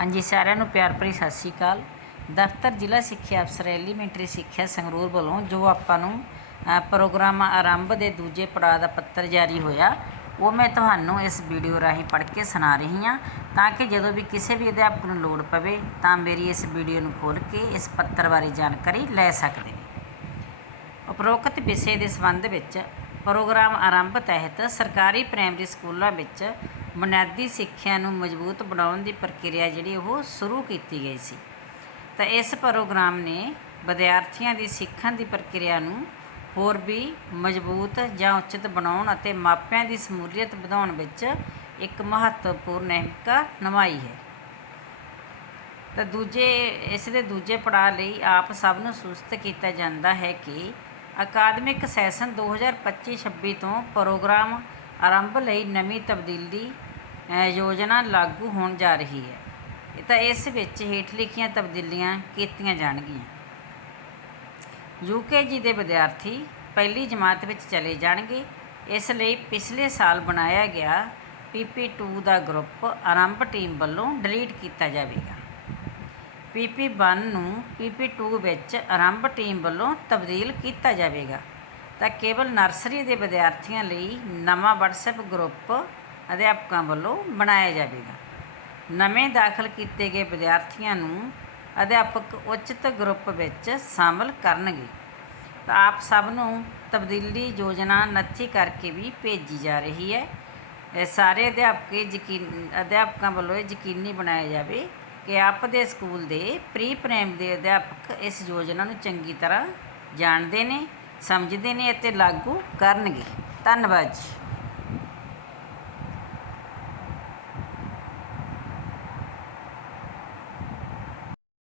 ਹਾਂਜੀ, ਸਾਰਿਆਂ ਨੂੰ ਪਿਆਰ ਭਰੀ ਸਤਿ ਸ਼੍ਰੀ ਅਕਾਲ। ਦਫ਼ਤਰ ਜ਼ਿਲ੍ਹਾ ਸਿੱਖਿਆ ਅਫਸਰ ਐਲੀਮੈਂਟਰੀ ਸਿੱਖਿਆ ਸੰਗਰੂਰ ਵੱਲੋਂ ਜੋ ਆਪਾਂ ਨੂੰ ਪ੍ਰੋਗਰਾਮ ਆਰੰਭ ਦੇ ਦੂਜੇ ਪੜਾਅ ਦਾ ਪੱਤਰ ਜਾਰੀ ਹੋਇਆ, ਉਹ ਮੈਂ ਤੁਹਾਨੂੰ ਇਸ ਵੀਡੀਓ ਰਾਹੀਂ ਪੜ੍ਹ ਕੇ ਸੁਣਾ ਰਹੀ ਹਾਂ। ਤਾਂ ਕਿ ਜਦੋਂ ਵੀ ਕਿਸੇ ਵੀ ਅਧਿਆਪਕ ਨੂੰ ਲੋੜ ਪਵੇ, ਤਾਂ ਮੇਰੀ ਇਸ ਵੀਡੀਓ ਨੂੰ ਖੋਲ੍ਹ ਕੇ ਇਸ ਪੱਤਰ ਬਾਰੇ ਜਾਣਕਾਰੀ ਲੈ ਸਕਦੇ ਨੇ। ਉਪਰੋਕਤ ਵਿਸ਼ੇ ਦੇ ਸੰਬੰਧ ਵਿੱਚ ਪ੍ਰੋਗਰਾਮ ਆਰੰਭ ਤਹਿਤ ਸਰਕਾਰੀ ਪ੍ਰਾਇਮਰੀ ਸਕੂਲਾਂ ਵਿੱਚ ਬੁਨਿਆਦੀ ਸਿੱਖਿਆ ਨੂੰ ਮਜ਼ਬੂਤ ਬਣਾਉਣ ਦੀ ਪ੍ਰਕਿਰਿਆ ਜਿਹੜੀ ਉਹ ਸ਼ੁਰੂ ਕੀਤੀ ਗਈ ਸੀ। ਤਾਂ ਇਸ ਪ੍ਰੋਗਰਾਮ ਨੇ ਵਿਦਿਆਰਥੀਆਂ ਦੀ ਸਿੱਖਣ ਦੀ ਪ੍ਰਕਿਰਿਆ ਨੂੰ ਹੋਰ ਵੀ ਮਜ਼ਬੂਤ ਜਾਂ ਉਚਿਤ ਬਣਾਉਣ ਅਤੇ ਮਾਪਿਆਂ ਦੀ ਸਮੂਲੀਅਤ ਵਧਾਉਣ ਵਿੱਚ ਇੱਕ ਮਹੱਤਵਪੂਰਨ ਭੂਮਿਕਾ ਨਿਭਾਈ ਹੈ। ਤਾਂ ਦੂਜੇ, ਇਸ ਦੇ ਦੂਜੇ ਪੜਾਅ ਲਈ ਆਪ ਸਭ ਨੂੰ ਸੂਚਿਤ ਕੀਤਾ ਜਾਂਦਾ ਹੈ ਕਿ ਅਕਾਦਮਿਕ ਸੈਸ਼ਨ 2025-26 ਤੋਂ ਪ੍ਰੋਗਰਾਮ ਆਰੰਭ ਲਈ ਨਵੀਂ ਤਬਦੀਲੀ ਯੋਜਨਾ ਲਾਗੂ ਹੋਣ ਜਾ ਰਹੀ ਹੈ। ਤਾਂ ਇਸ ਵਿੱਚ ਹੇਠ ਲਿਖੀਆਂ ਤਬਦੀਲੀਆਂ ਕੀਤੀਆਂ ਜਾਣਗੀਆਂ। ਯੂਕੇਜੀ ਦੇ ਵਿਦਿਆਰਥੀ ਪਹਿਲੀ ਜਮਾਤ ਵਿੱਚ ਚਲੇ ਜਾਣਗੇ। ਇਸ ਲਈ ਪਿਛਲੇ ਸਾਲ ਬਣਾਇਆ ਗਿਆ PP2 ਦਾ ਗਰੁੱਪ ਆਰੰਭ ਟੀਮ ਵੱਲੋਂ ਡਿਲੀਟ ਕੀਤਾ ਜਾਵੇਗਾ। PP1 ਨੂੰ PP2 ਵਿੱਚ ਆਰੰਭ ਟੀਮ ਵੱਲੋਂ ਤਬਦੀਲ ਕੀਤਾ ਜਾਵੇਗਾ। ਤਾਂ ਕੇਵਲ ਨਰਸਰੀ ਦੇ ਵਿਦਿਆਰਥੀਆਂ ਲਈ ਨਵਾਂ WhatsApp ਗਰੁੱਪ ਅਧਿਆਪਕਾਂ ਵੱਲੋਂ ਬਣਾਇਆ ਜਾਵੇਗਾ। ਨਵੇਂ ਦਾਖਲ ਕੀਤੇ ਗਏ ਵਿਦਿਆਰਥੀਆਂ ਨੂੰ ਅਧਿਆਪਕ ਉਚਿਤ ਗਰੁੱਪ ਵਿੱਚ ਸ਼ਾਮਲ ਕਰਨਗੇ। ਤਾਂ ਆਪ ਸਭ ਨੂੰ ਤਬਦੀਲੀ ਯੋਜਨਾ ਨੱਥੀ ਕਰਕੇ ਵੀ ਭੇਜੀ ਜਾ ਰਹੀ ਹੈ। ਇਹ ਸਾਰੇ ਅਧਿਆਪਕ ਯਕੀਨ, ਅਧਿਆਪਕਾਂ ਵੱਲੋਂ ਇਹ ਯਕੀਨੀ ਬਣਾਇਆ ਜਾਵੇ ਕਿ ਆਪ ਦੇ ਸਕੂਲ ਦੇ ਪ੍ਰੀ ਪ੍ਰਾਇਮ ਦੇ ਅਧਿਆਪਕ ਇਸ ਯੋਜਨਾ ਨੂੰ ਚੰਗੀ ਤਰ੍ਹਾਂ ਜਾਣਦੇ ਨੇ, ਸਮਝਦੇ ਨੇ ਅਤੇ ਲਾਗੂ ਕਰਨਗੇ। ਧੰਨਵਾਦ ਜੀ।